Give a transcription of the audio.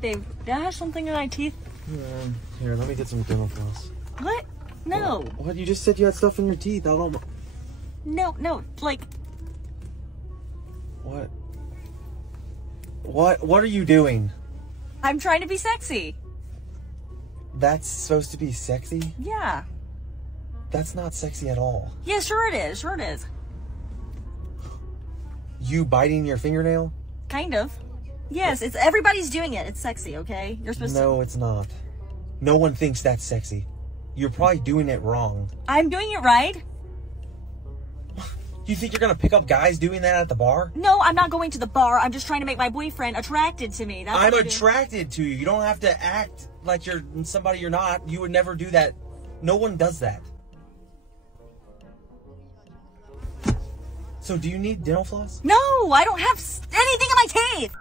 Dave, did I have something in my teeth? Here, let me get some dental floss. What? No. What? You just said you had stuff in your teeth. I don't... No, like... What? What are you doing? I'm trying to be sexy. That's supposed to be sexy? Yeah. That's not sexy at all. Yeah, sure it is. Sure it is. You biting your fingernail? Kind of. Yes, it's everybody's doing it. It's sexy, okay? You're supposed to... No, it's not. No one thinks that's sexy. You're probably doing it wrong. I'm doing it right. You think you're gonna pick up guys doing that at the bar? No, I'm not going to the bar. I'm just trying to make my boyfriend attracted to me. That's I'm what attracted to you. You don't have to act like you're somebody you're not. You would never do that. No one does that. So do you need dental floss? No, I don't have anything in my teeth.